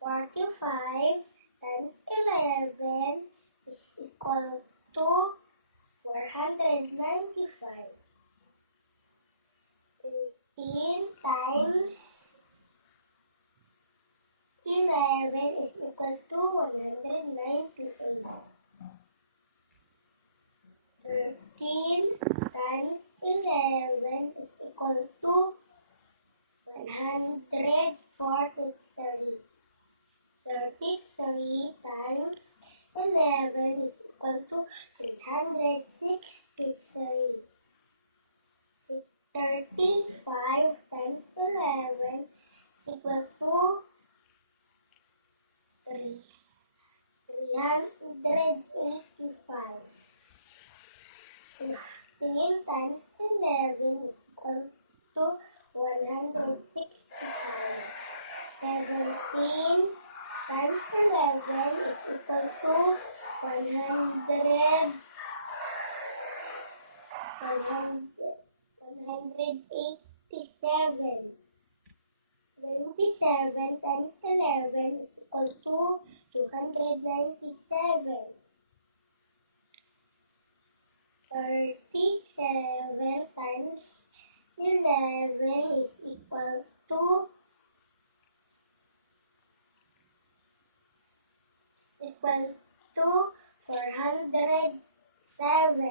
45 times 11 is equal to 495. 18 times 11 is equal to 198. 13 times 11 is equal to 143. 33 times 11 is equal to 363. 35 times 11 is equal to 385. 16 times 11 is equal to 165. 17 times 11 is equal to 187. 27 times 11 is equal to 297. 37 times 11 is equal to 407.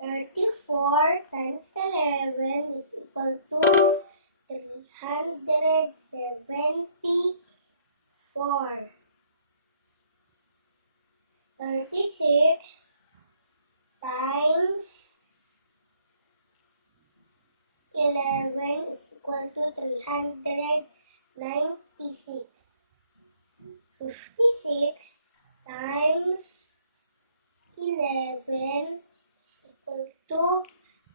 34 times 11 is equal to 374. 36 times 11 is equal to 396. 56 times 11 is equal to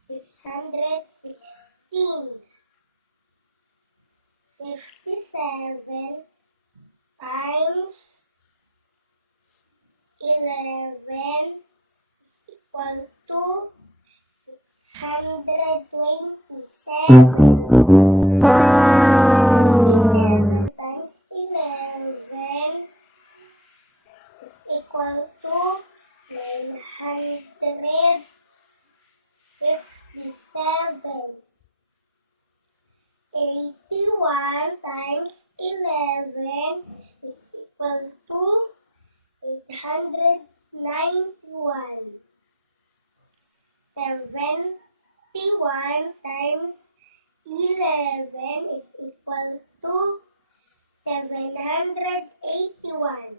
616. 57 times 11 is equal to 627. 57 times 11 is equal to 957. 81 times 11 is equal to 891. 71 times 11 is equal to 781.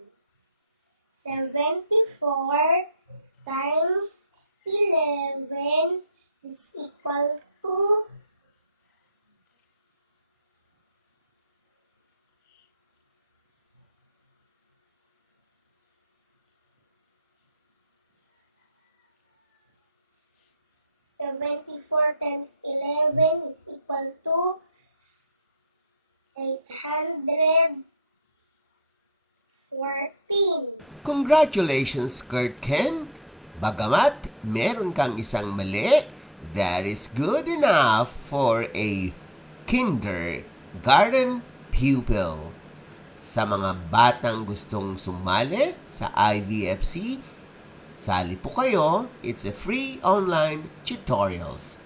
74 times 11 is equal to 74 times 11 is equal to 814. Congratulations, Kurt Ken! Bagamat meron kang isang mali, that is good enough for a kindergarten pupil. Sa mga batang gustong sumali sa IVFC, sali po kayo. It's a free online tutorials.